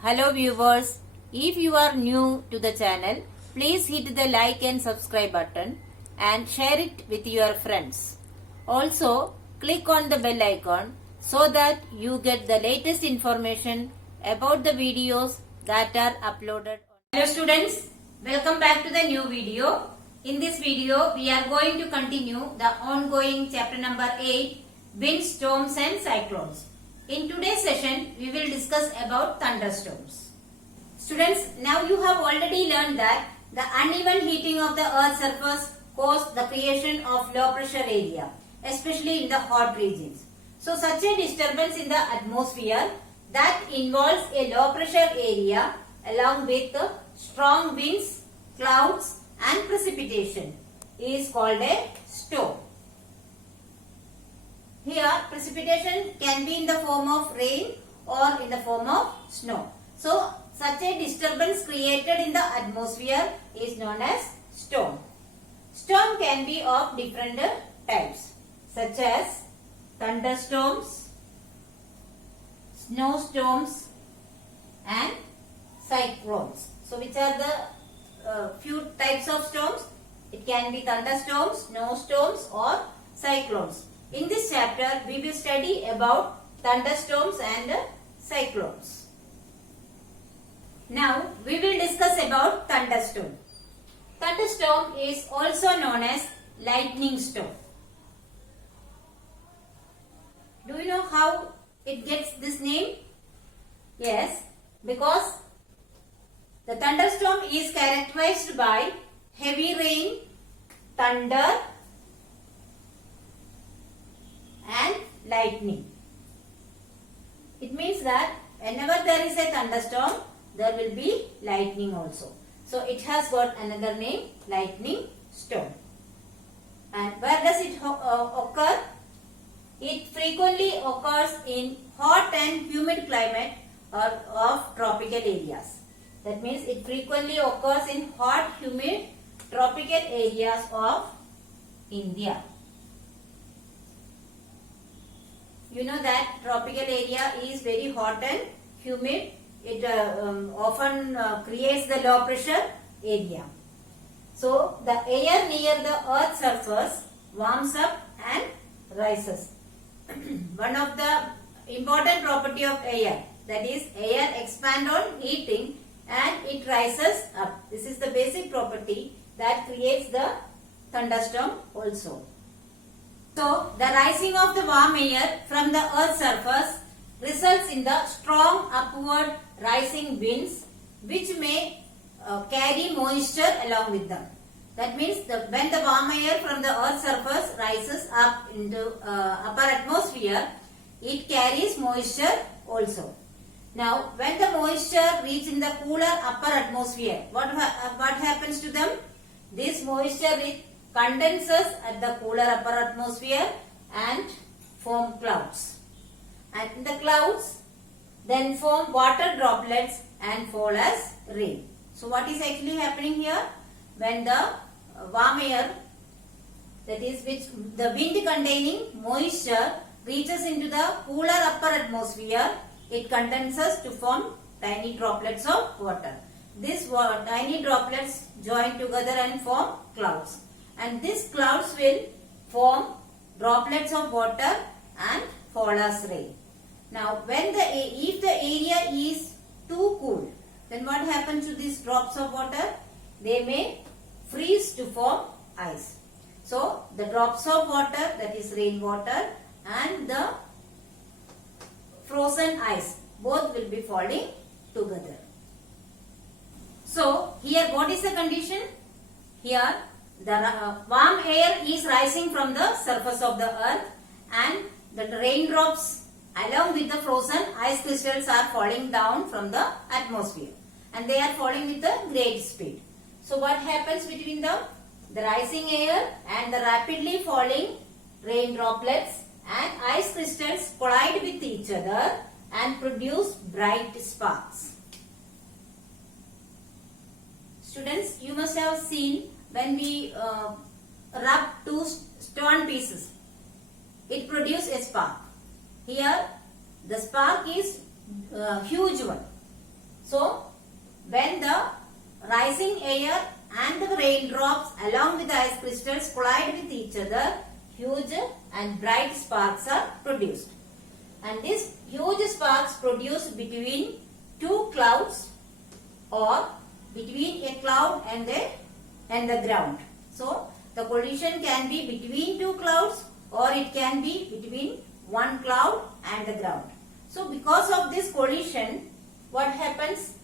Hello viewers, if you are new to the channel, please hit the like and subscribe button and share it with your friends. Also, click on the bell icon so that you get the latest information about the videos that are uploaded. Hello students, welcome back to the new video. In this video, we are going to continue the ongoing chapter number 8, Winds, Storms and Cyclones. In today's session, we will discuss about thunderstorms. Students, now you have already learned that the uneven heating of the earth's surface caused the creation of low pressure area, especially in the hot regions. So such a disturbance in the atmosphere that involves a low pressure area along with strong winds, clouds and precipitation is called a storm. Here, precipitation can be in the form of rain or in the form of snow. So, such a disturbance created in the atmosphere is known as storm. Storm can be of different types, such as thunderstorms, snowstorms, and cyclones. So, which are the few types of storms? It can be thunderstorms, snowstorms, or cyclones. In this chapter, we will study about thunderstorms and cyclones. Now, we will discuss about thunderstorm. Thunderstorm is also known as lightning storm. Do you know how it gets this name? Yes, because the thunderstorm is characterized by heavy rain, thunder, and lightning. It means that whenever there is a thunderstorm, there will be lightning also. So it has got another name, lightning storm. And where does it occur? It frequently occurs in hot and humid climate of tropical areas. That means it frequently occurs in hot, humid, tropical areas of India. You know that tropical area is very hot and humid. It often creates the low pressure area. So, the air near the earth's surface warms up and rises. One of the important property of air, that is air expands on heating and it rises up. This is the basic property that creates the thunderstorm also. So, the rising of the warm air from the earth's surface results in the strong upward rising winds which may carry moisture along with them. That means when the warm air from the earth's surface rises up into upper atmosphere, it carries moisture also. Now, when the moisture reaches in the cooler upper atmosphere, what happens to them? This moisture condenses at the cooler upper atmosphere and form clouds. And in the clouds then form water droplets and fall as rain. So what is actually happening here? When the warm air, that is which the wind containing moisture reaches into the cooler upper atmosphere, it condenses to form tiny droplets of water. These tiny droplets join together and form clouds. And these clouds will form droplets of water and fall as rain. Now, if the area is too cool, then what happens to these drops of water? They may freeze to form ice. So, the drops of water, that is rainwater, and the frozen ice, both will be falling together. So, here what is the condition? Here, the warm air is rising from the surface of the earth and the raindrops along with the frozen ice crystals are falling down from the atmosphere and they are falling with a great speed. So what happens between the rising air and the rapidly falling rain droplets and ice crystals collide with each other and produce bright sparks. Students, you must have seen when we rub two stone pieces, it produces a spark. Here the spark is huge one. So, when the rising air and the raindrops along with the ice crystals collide with each other, huge and bright sparks are produced. And these huge sparks produced between two clouds or between a cloud and the ground. So, the collision can be between two clouds or it can be between one cloud and the ground. So, because of this collision, what happens?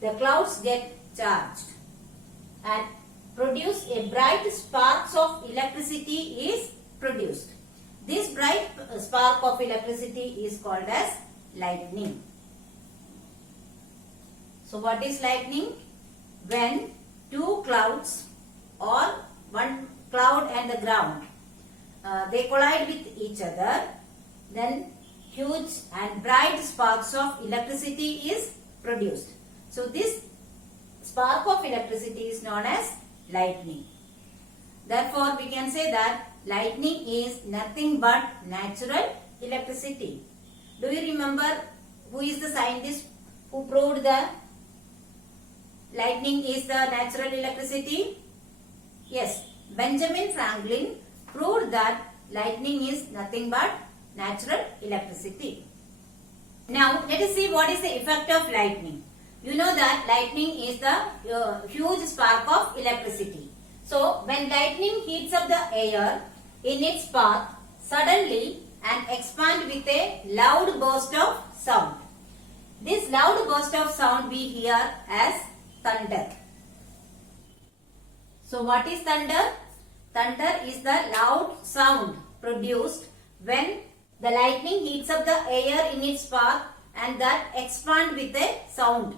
The clouds get charged and produce a bright sparks of electricity is produced. This bright spark of electricity is called as lightning. So what is lightning? When two clouds or one cloud and the ground they collide with each other, then huge and bright sparks of electricity is produced. So this spark of electricity is known as lightning. Therefore, we can say that lightning is nothing but natural electricity. Do you remember who is the scientist who proved that lightning is the natural electricity? Yes, Benjamin Franklin proved that lightning is nothing but natural electricity. Now, let us see what is the effect of lightning. You know that lightning is the huge spark of electricity. So, when lightning heats up the air in its path suddenly and expand with a loud burst of sound. This loud burst of sound we hear as thunder. So, what is thunder? Thunder is the loud sound produced when the lightning heats up the air in its path and that expand with a sound.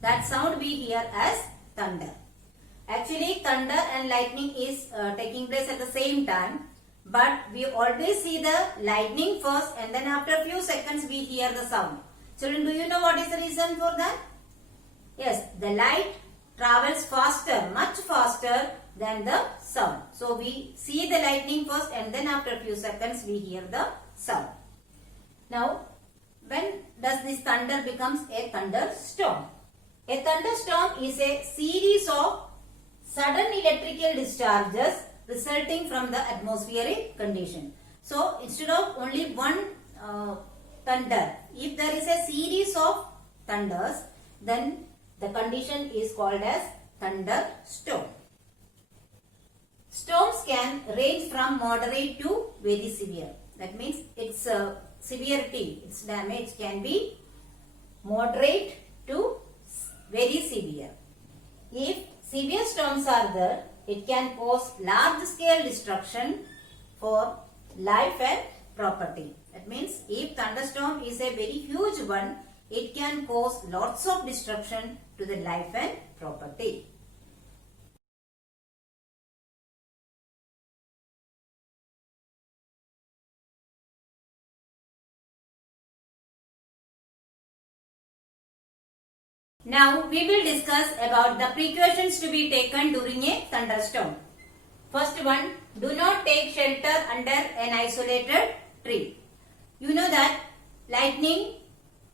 That sound we hear as thunder. Actually, thunder and lightning is taking place at the same time. But we always see the lightning first and then after a few seconds we hear the sound. Children, do you know what is the reason for that? Yes, the light travels faster, much faster than the sound. So, we see the lightning first and then after a few seconds we hear the sound. Now, when does this thunder becomes a thunderstorm? A thunderstorm is a series of sudden electrical discharges resulting from the atmospheric condition. So, instead of only one thunder, if there is a series of thunders, then the condition is called as thunderstorm. Storms can range from moderate to very severe. That means its severity, its damage can be moderate to very severe. If severe storms are there, it can cause large scale destruction for life and property. That means if thunderstorm is a very huge one, it can cause lots of destruction to the life and property. Now we will discuss about the precautions to be taken during a thunderstorm. First one, do not take shelter under an isolated tree. You know that lightning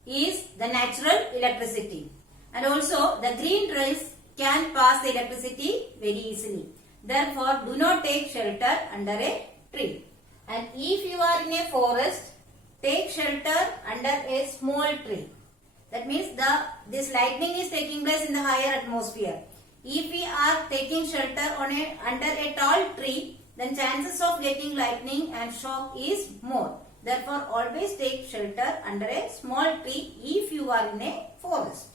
is the natural electricity and also the green rays can pass the electricity very easily. Therefore, do not take shelter under a tree. And if you are in a forest, take shelter under a small tree. That means this lightning is taking place in the higher atmosphere. If we are taking shelter under a tall tree, then chances of getting lightning and shock is more. Therefore, always take shelter under a small tree if you are in a forest.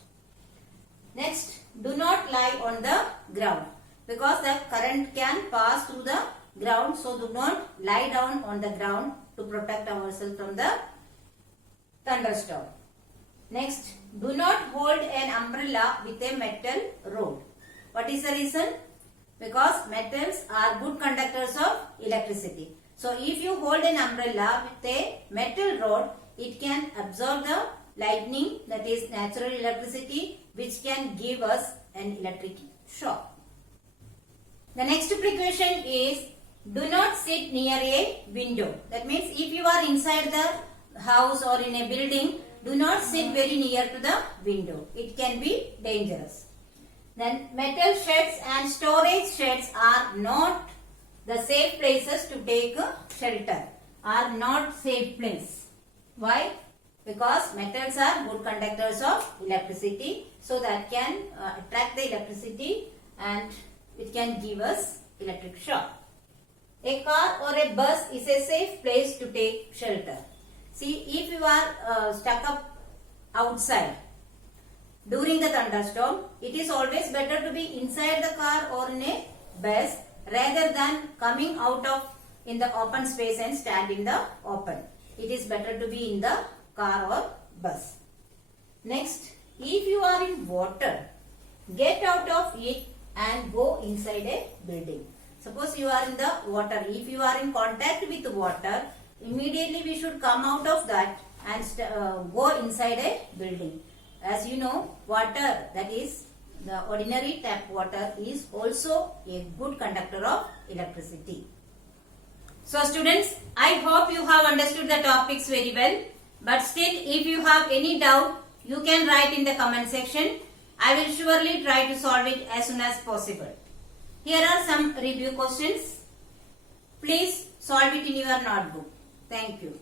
Next, do not lie on the ground because the current can pass through the ground. So, do not lie down on the ground to protect ourselves from the thunderstorm. Next, do not hold an umbrella with a metal rod. What is the reason? Because metals are good conductors of electricity. So, if you hold an umbrella with a metal rod, it can absorb the lightning, that is natural electricity, which can give us an electric shock. The next precaution is do not sit near a window. That means if you are inside the house or in a building, Do not sit very near to the window. It can be dangerous. Then metal sheds and storage sheds are not the safe places to take shelter. Are not safe place. Why? Because metals are good conductors of electricity, so that can attract the electricity and it can give us electric shock. A car or a bus is a safe place to take shelter. See, if you are stuck up outside during the thunderstorm, it is always better to be inside the car or in a bus rather than coming out of in the open space and stand in the open. It is better to be in the car or bus. Next, if you are in water, get out of it and go inside a building. Suppose you are in the water. If you are in contact with water, immediately we should come out of that and go inside a building. As you know, water, that is the ordinary tap water, is also a good conductor of electricity. So students, I hope you have understood the topics very well. But still, if you have any doubt, you can write in the comment section. I will surely try to solve it as soon as possible. Here are some review questions. Please solve it in your notebook. Thank you.